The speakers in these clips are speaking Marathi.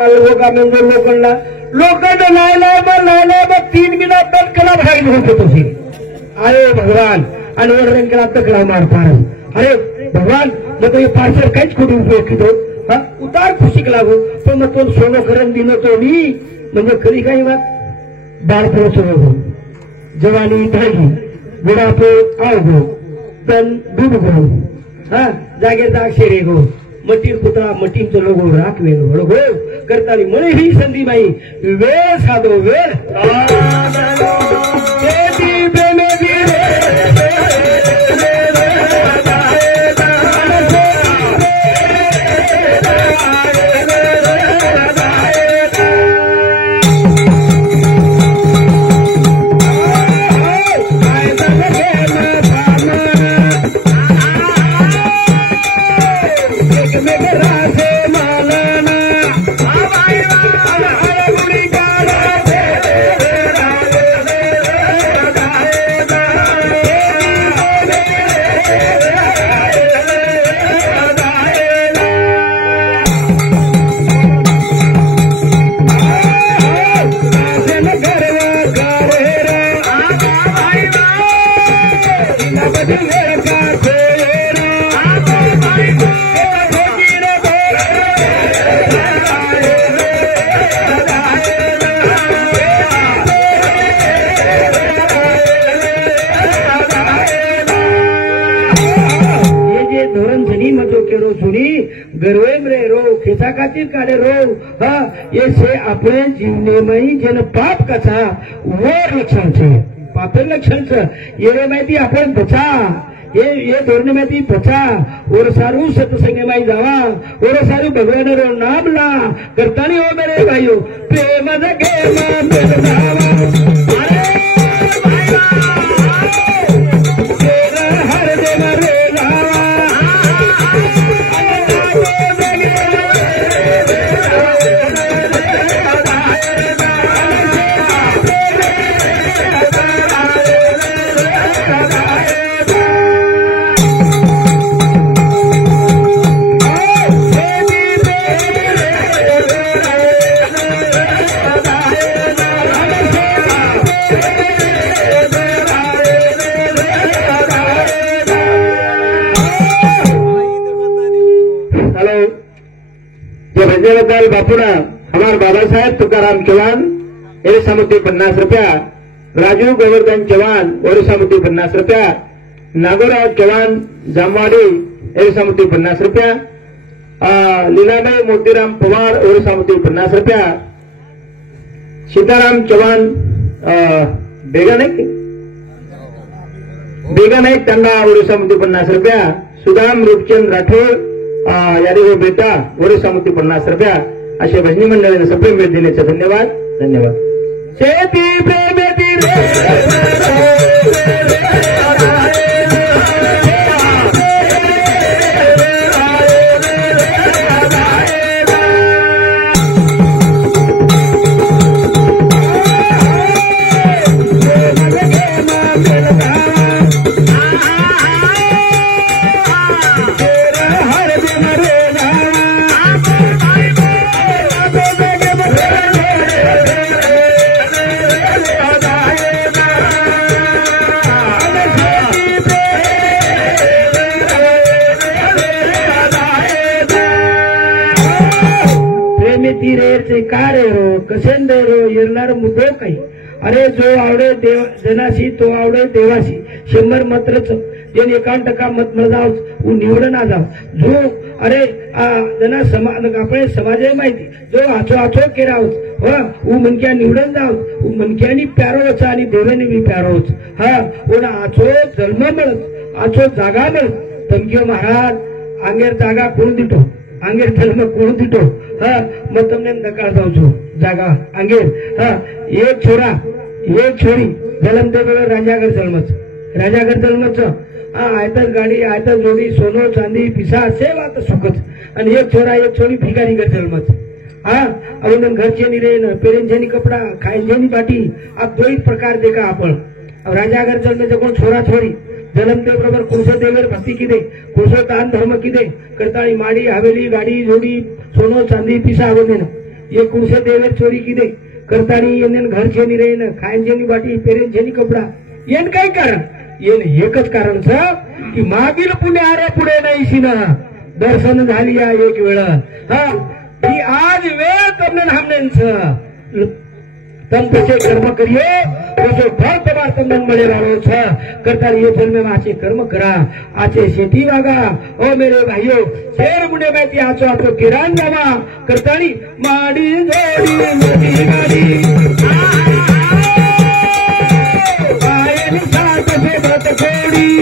लोकांना लायला 3 बिना तत्कला भाई होतो तुझी अरे भगवान आणि वरंकला तकला मार पार अरे भगवान मग ये पार्सल काहीच कुठे उपयोग कितो उतार खुशीक लागो पण मग तो सोनं करून दिलं तो मी म्हणजे खरी काही बात बाळपण हो जवानी ढागी बुढापो आवगो तन डुबगो जागे जाग शेरे गो मटीर कुत्रा मटींचं लोगो राखवे हो करताली म्हणे ही संधी बाई वेळ साधो वेळ गरवेम रे रो खेसाकाची काढे रो ये से अपने जीवने में जन पाप कथा वर लक्षण छे पापे लक्षण छे ये माहिती आपण बचा ये धोरण माहिती बचा और सारू सत्संग में जावा और सारू भगवान रो नाम ला करतानी हो मेरे भाइयों प्रेम जगे में जावा अरे हर दे मरे बद्दल बापूना हमार बाबासाहेब तुकाराम चव्हाण एरिसामुती 50 रुपया राजू गोवर्धन चव्हाण ओरिसामुती 50 रुपया नागोराव चव्हाण जामवाडी एरिसामुती 50 रुपया लीलाबाई मोतीराम पवार ओरिसामुती 50 रुपया सीताराम चव्हाण बेगा नाही त्यांना ओरिसामुती 50 रुपया सुदाम रूपचंद राठोड यारी हो बेटा ओरिसामुती 50 रुपया अशा भजनी मंडळाने सप्रेम भेट दिल्याचा धन्यवाद धन्यवाद शेती प्रेमेती कार्य रो कसेंदे रो येरणार मुद्दो काही अरे जो आवडे देव जनाशी तो आवडे देवाशी 100 मतच जेन 51% मत मिळाव उ निवड ना जाव जो अरे जना समाज आपले समाज माहिती जो आचो आचो केरावच उ मनक्या निवडन जाव उ मनक्यानी प्यारोच आणि देवानी बी प्यारोच ओना आचो जन्म मिळत आचो जागा मिळत तमक्यो महाराज आंगेर जागा कोण दितो आंगेर जन्म कोण दितो मग તમને નકાર દઉં છું જાગા આંગેર એક છોરા એક છોરી જન્મ તે રાજાગર જન્મ છે આયતર ગાડી આયતર જોડી સોનો ચાંદી પીસા સેવા તો સુખત અને એક છોરા એક છોરી ભિખારી ઘર જન્મ છે હવે घर જેની રે પેરેન જેની કપડા ખાઈ જેની બાટી આ કોઈ પ્રકાર દેખા આપણ રાજાગર જન્મ જે કોણ છોરા છોરી जन्मदेव बरोबर कुळसदेवर भक्ती किदे कुळसो दान धर्म किदे करताळी माडी हवेली गाडी जोडी सोनो चांदी पिसा आवडे ना ये कुर्से देवे चोरी की दे करतानी येने घर छेनी रे न खायन छेनी बाटी पेरेन छेनी कपडा येन काय कारण येन एकच कारण छ की मागील पुण्य आरे पुढे नाही शिन दर्शन झाली या एक वेळ हा की आज वेळ तमने हमने तम कैसे कर्म करिए तो जो फल तुम्हार तमने मिले वालो छ करता ये जन्म में आचे कर्म करा आचे शेती वागा ओ मेरे भाइयों शेर मुंडे में ती आचो आचो किरान जावा करतानी माडी जोडी मोदी गाडी आयन साथ से बत कोडी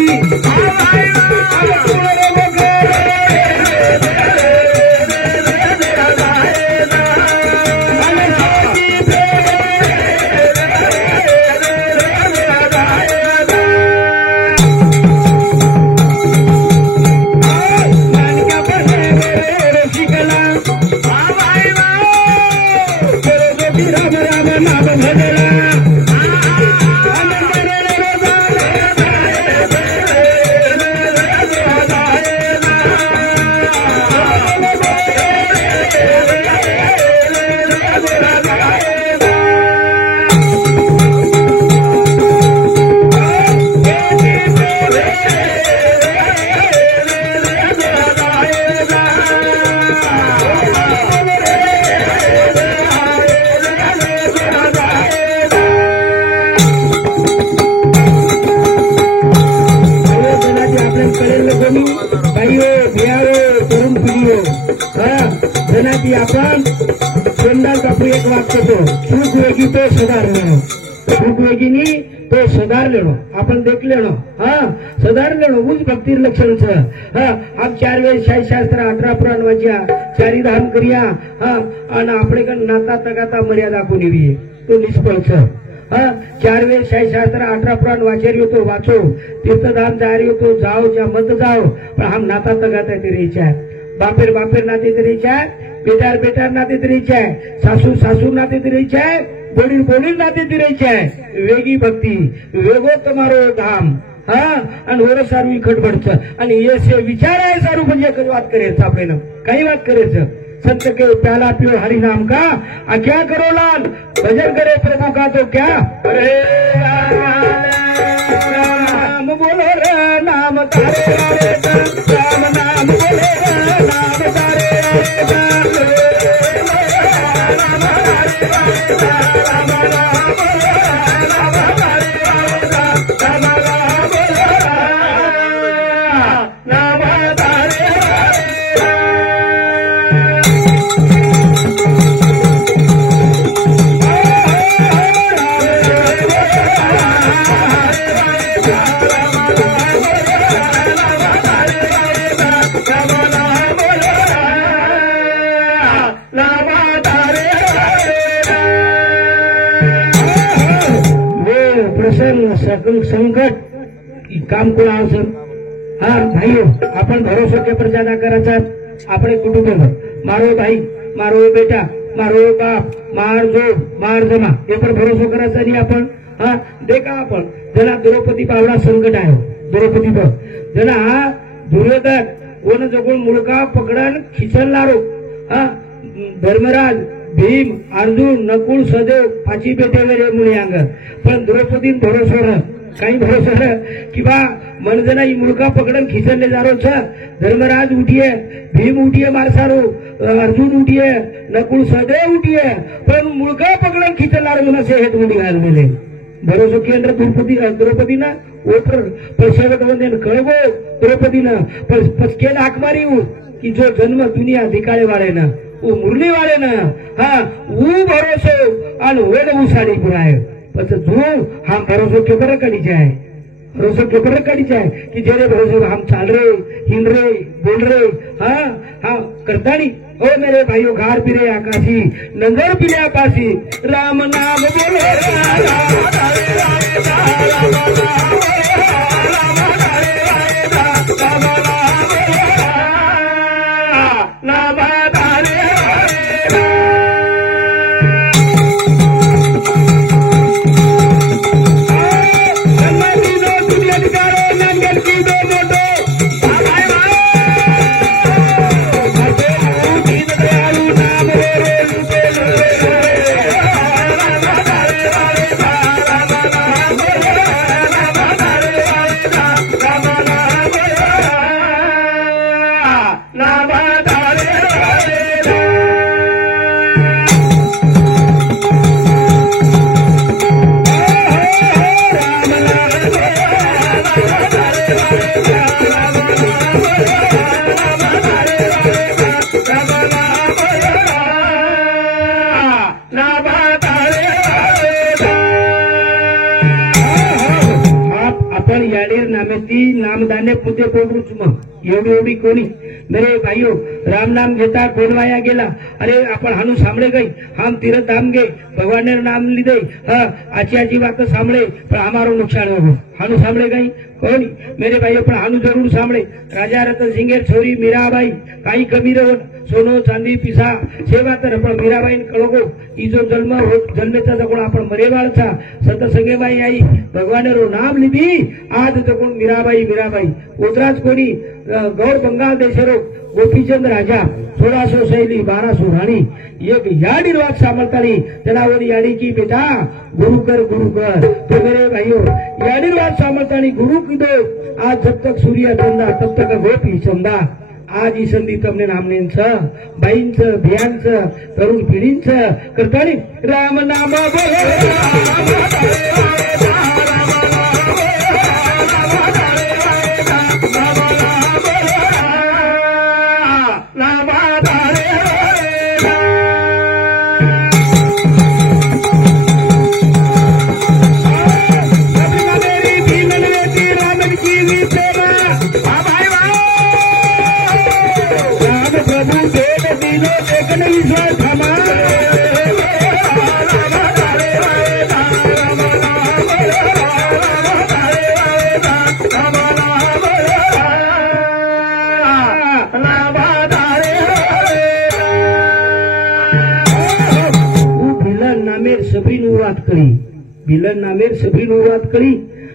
आपण तोंडात बापू एक वाक्य तो चूक वेगी तो सुधार लेणं चूक वेगीनी तो सुधार लेणं आपण देख लेणं हा सुधार लेणं उच भक्तीर लक्षण छ हा आप 4 वेळ शास्त्र 18 पुराण वाच्या चारी धाम करिया हा आणि आपले कन नाता तगाता मर्यादा कोणी बी तो निष्फळ छ हा 4 वेळ शास्त्र 18 पुराण वाचेरियो तो वाचो तीर्थधाम जारियो तो जाओ जा मत जाओ पण हम नाता तगाता ते रेचा बापेर बापेर नाते ते रेचा बेटार बेटार नाते तिरेचे आहे सासू सासू नाते तिरेचे आहे बोडीर बोडीर नाते तिरेचे आहे वेगी भक्ती वेगो तुम्हारो धाम हा आणि ओर सारू खटबडच आणि ये से विचार आहे सारू म्हणजे काही बात करायचं आपल्याला काही बात करायचं संत के प्याला पियो हरि नाम का आ क्या करो लाल भजन करे प्रभु का तो क्या अरे राम बोलो रे नाम तारे राम नाम बोलो रे नाम तारे संकट काम कोणा असेल हा भाईओ आपण भरोसा के पर ज्यादा करायचा આપણે કુટુંબ મારો ભાઈ મારો બેટા મારો બાપ માર જો માર જमा એ પર ભરોસો करायचा नाही आपण हा देखा आपण ज्याला द्रौपदी पावडा संकट आहे द्रौपदी पर ज्याला हा दुर्योधन कोण जगून मुलगा पकडन खिचलणारो हा धर्मराज भीम अर्जुन नकुल सहदेव फाची पेटेवर मुली अंग पण द्रौपदी भरोसा काही भरोसा कि बा मनजना ही मुलगा पकडन खिचले जारो छ धर्मराज उठिए भीम उठिए मारसारो अर्जुन उठिए नकुल सहदेव उठिए पण मुलगा पकडन खिचलारो ना से हेत मुली घाल मेले भरोसा केंद्र द्रौपदी ना ओपर परसेवत वंदे कळगो द्रौपदी ना पचके लाख मारी की जो जन्म दुनिया दिकाळे वाले ना वो मुरली वाले ना हा वो भरोसा आणि वेड उसाडी पुराय पच जो हम भरोसा के पर करी जाए भरोसा के पर करी जाए कि जेरे भरोसे हम चाल रहे हिंड रहे बोल रहे हाँ हाँ करता नहीं ओ मेरे भाइयों घार पिरे आकाशी नंगर पिरे आपासी राम नाम बोलो आपण याडीर नामेती नामदाने पुते पोगरूच मग एवढी कोणी मेरे भाईयो राम नाम घेता कोण वाया गेला अरे आपण हानू सामळे गई हम तीरथ धाम गए भगवान ने नाम लीधे आची बात सामळे पण हमारो नुकसान हो हानू सामळे गई कोणी मेरे भाईयो पण हानू जरूर सामळे राजा रतन सिंह छोरी मीराबाई काही कमी रहो सोनो चांदी पिसा सेवा तर पण मीराबाई कळगो ई जो जन्म जन्मेचा जगोण आपण मरेवाळचा संत संगेबाई आई भगवान रो नाम लिधी आज जगोण मीराबाई उतराज कोणी गौर बंगाल देशरो गोपीचंद राजा 1600 शैली 1200 राणी एक याडी वाद सामलतानी जनावरी याडी की बेटा गुरु कर तो मेरे भाइयों याडी वाद सामलतानी गुरु कीधो आज जब तक सूर्य चंदा तब तक गोपी चंदा आज ही संधी तमने नामनेंचं बाईंचं भियांचं तरुण पिढींचं करतानी राम नाम बिलन नामेर सभी नुवात करी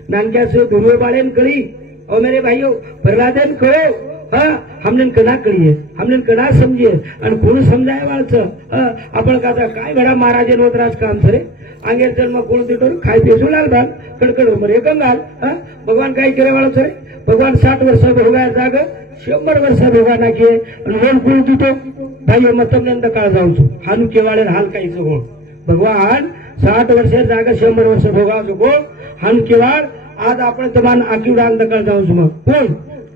नानक्या से दुर्वे बाळेन करी और मेरे भाइयों प्रहलादन कहो हमने कना कळीये हमने कना समजिये आणि कोण समजाय वाळचं आपण काता काय घडा महाराज नोतराज काम सरे अंगेर जन्म कोण देतो खाय पेसू लाल बाल कडकड मरे कंगाल भगवान काय करे वाळचं रे भगवान 60 वर्ष भोगाय जाग 100 वर्ष भोगा नाके आणि कोण कोण देतो भाइयो मतम नंद काळ जाऊचो हानु केवाळे हाल कायचं हो भगवान 60 वर्ष जागा 100 वर्ष भोगावचो कोण हानु केवाळ आज आपण तमान आकिवडान दकळ जाऊचो मग कोण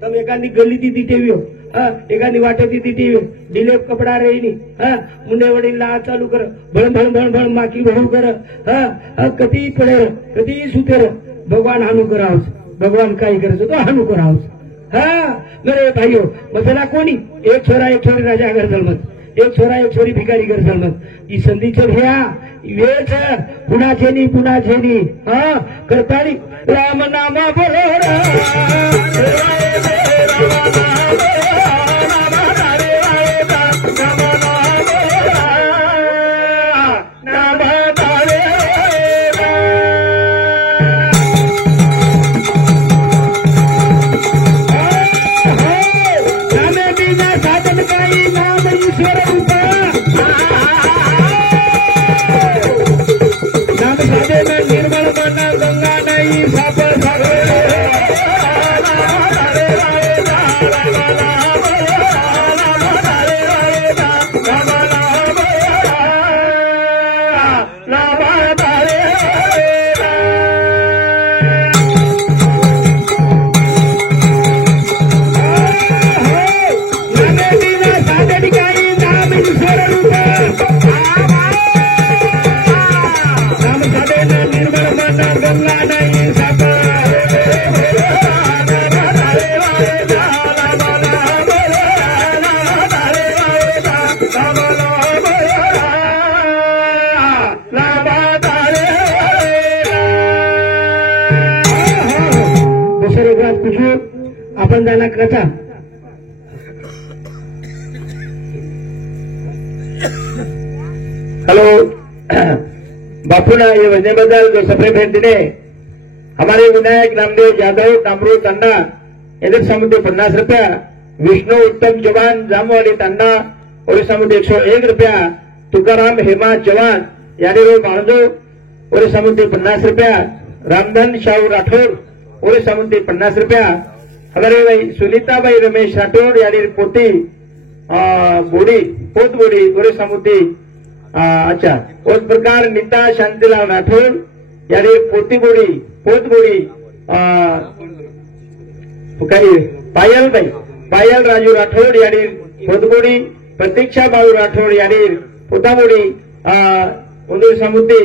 तम एकानी गल्ली ती टेव्यो एकानी वाटे ती टेव्यो दिलेप कपडा रेनी मुंडे वडील ला चालू कर भळ माकी बहु कर कधी पडे कधी सुतेर भगवान हानु करावच भगवान काय करतो तो हानु करावच मेरे भाइयों मसला कोणी एक छोरा एक छोरी राजा घर जन्मत एक छोरा एक छोरी भिकारी घर जन्मत ई संधी ह्या वेच पुन्हा झेनी करतानी राम नाम आपण जाना कथा हेलो बापूना ये वजने बदल जो सफेद भेंट दिने हमारे विनायक नामदेव यादव तांबरू तांडा इधर समुद्र 50 रुपया विष्णु उत्तम चौहान जामवाड़ी तांडा और समुद्र 101 रुपया तुकाराम हेमा चौहान यानी रो बाणजो और समुद्र 50 रुपया रामधन शाहू राठौर और समुद्र 50 रुपया हमारे भाई सुनीताबाई रमेश राठौर यानी पोती पोत बोड़ी और समुद्री अच्छा उस प्रकार नीता शांतिलाल राठौर यानी पोत बोड़ी पायल राजू राठौर यानी पोत बोड़ी प्रतीक्षा बाबू राठौर यानी पोता बोड़ी समुद्री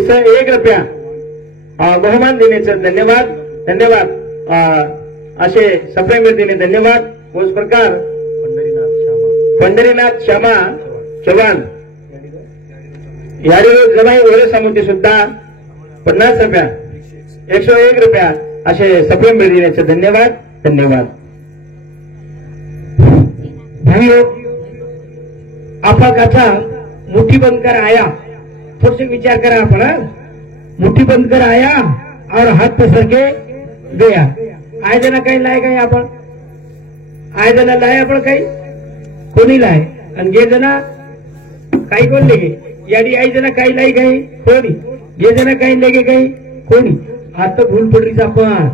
1 रुपया बहुमान देने धन्यवाद। धन्यवाद असे सप्रेम व्यक्तीने धन्यवाद. तोच प्रकार पंढरीनाथ श्यामा चव्हाण याडी जमाई ओरे समिती सुद्धा 50 रुपया 101 रुपया असे सप्रेम व्यक्तीने धन्यवाद. धन्यवाद. भाइयों, आपा कथा मुट्ठी बंद कर आया. थोड़े विचार करा आपण. मुट्ठी बंद कर आया और हाथ पसर के गया. आय जना काही लाय काही आपण आय जना लाय आपण काही कोणी लाय आणि गे जना काही कोण लेगे याडी आई जना काही लाई काही कोणी गे जना काही लेगे काही कोणी. हात भूल पडरीच आपण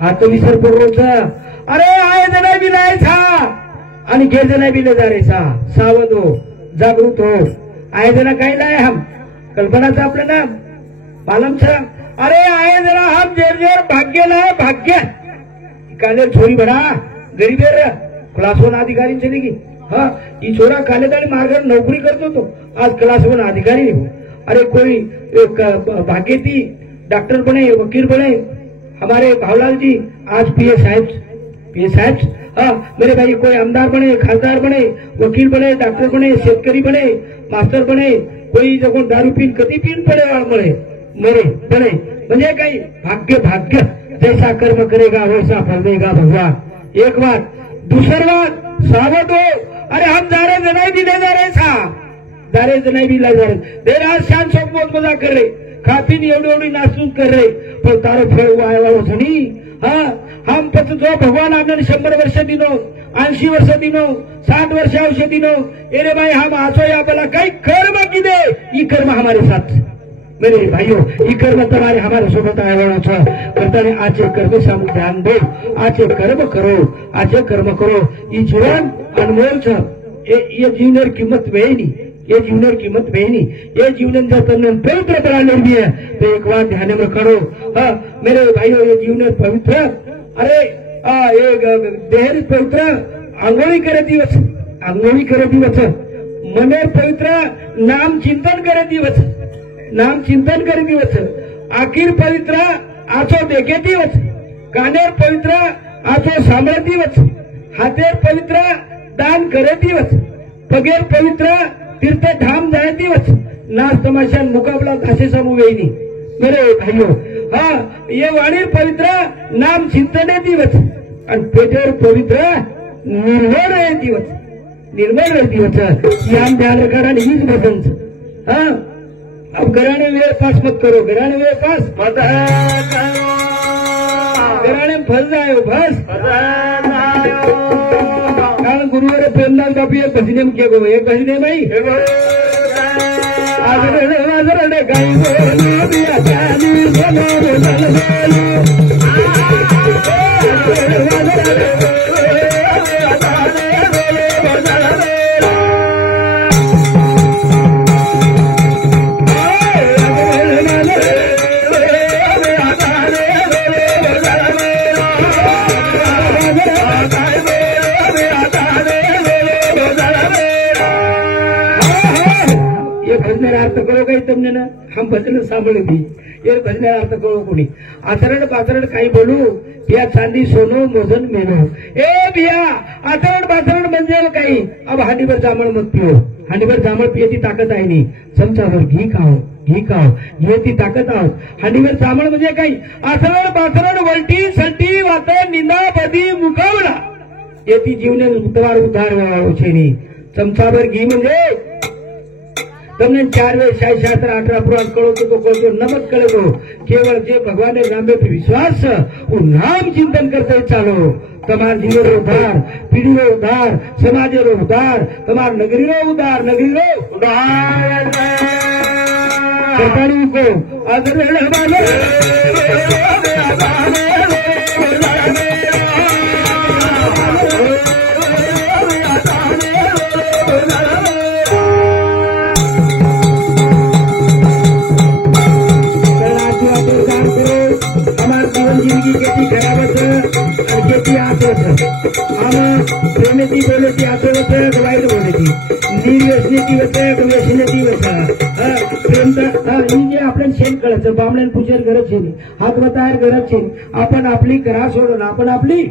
हात विसर पडरोच. अरे आय जना बी लायचा आणि गे जना बी ले जा रे सा. सावध हो, जागृत हो. आय जना काही लाय हम कल्पनाचं आपलं नाम मालम छ. अरे आए जरा हम जेर जेर भाग्य ना भाग्य काले छोरी बड़ा गरीबेर क्लास 1 अधिकारी चली गई. हाँ, ये छोरा काले दाड़ी मारकर नौकरी करतो तो आज क्लास 1 अधिकारी नहीं हो. अरे कोई भाग्य थी डॉक्टर बने, वकील बने. हमारे भावलाल जी आज पीए साहब. हाँ, मेरे भाई कोई आमदार बने, खासदार बने, वकील बने, डॉक्टर बने, शेतकरी बने, मास्टर बने. कोई जगह दारू पीन कधी पीन पडे वाळ मरे बने. म्हणजे काही भाग्य भाग्य जैसा कर्म करेगा वैसा फल देगा भगवान. एक बात. दूसरी बात, सावध हो. अरे हम जा रहे जनाई भी ले जा रहे सा दारे जनाई भी ले जा रहे. देर आज शान शौक बहुत मजा कर रहे. खा पी एवढी एवढी नासून कर रहे. पण तारो फळ वाया झणी. हाँ, हम पत जो भगवान आपने 100 वर्ष दिनो, 80 वर्ष दिनो, 60 वर्ष औषध दिनो. अरे भाई हम आसो या बोला कई कर्म की दे. ये कर्म हमारे साथ. मेरे भाइयों, ये कर्म तुम्हारे हमारे सोबत आया था. करताने आचे कर्म सामू ध्यान दो. आचे कर्म करो, आचे कर्म करो. ये जीवन अनमोल छ. ये जीवनेर किंमत वेनी. ये जीवनेर किंमत वेनी. ये जीवन जर तुमने पवित्र बना लेनी है तो एक बात ध्यान में करो. हाँ मेरे भाइयों, ये जीवनेर पवित्र. अरे ये देह पवित्र आंघोळी करे दिवस. आंघोळी करे दिवस. मनेर पवित्र नाम चिंतन करे दिवस. नाम चिंतन करे दिवस. आखिर पवित्र आचो देखे दिवस. कानेर पवित्र आचो सांभळे दिवस. हातेर पवित्र दान करे दिवस. पगेर पवित्र तीर्थ धाम जाए दिवस. नाच तमाशा मुकाबला घासे समू वेनी. मेरे भाइयों, हाँ ये वाणीर पवित्र नाम चिंतने दिवस आणि पेटेर पवित्र निर्मळ रहे दिवस. निर्मळ रहे दिवस. याम ध्यान रखा हीच बदल. हाँ, अब घराने वेळ पास मत करो. घराने वेळ पास मत घराने फस जाओ बस. कारण गुरुवार प्रेमदास बापू एक भजने में क्या गो. एक भजने भाई अर्थ करो काही तुमने ना. हम भजन सांभळे भी ये भजन अर्थ करो कोणी. आचरण पाचरण काही बोलू. बिया चांदी सोनो मोजन मेलो. ए बिया आचरण पाचरण म्हणजे काही. अब हांडीवर जांभळ मत पिओ. हांडीवर जांभळ पियेची ताकद आहे नी. चमचावर घी खाओ ये ती ताकद आहोत. हांडीवर जांभळ म्हणजे काही. आचरण पाचरण वलटी सलटी वात निंदा बदी मुकावला येती जीवने तुम्हारा उद्धार છે ની. चमचावर घी म्हणजे તમને 4 वेळ 66 18 पुराण कळो तो कळतो नमक कळतो. केवळ जे भगवान नाम पे विश्वास वो नाम चिंतन करते चालो. તમાર જીવનો ઉદ્ધાર, પીઢીનો ઉદ્ધાર, સમાજનો ઉદ્ધાર, તમાર નગરીનો ઉદ્ધાર, નગરીનો ઉદ્ધાર કરતાની કો जिंदगी केटी खराब और केटी आतो हम प्रेमेती बोलेती आतो वाईट बोलेती. निर्व्यसनेती व्यसनेती व्यसन. प्रेम जे आपण शेण कळायचं बामण्यान पूजेर गरज छे हात बतायर गरज छे आपण आपली करा सोडून आपण आपली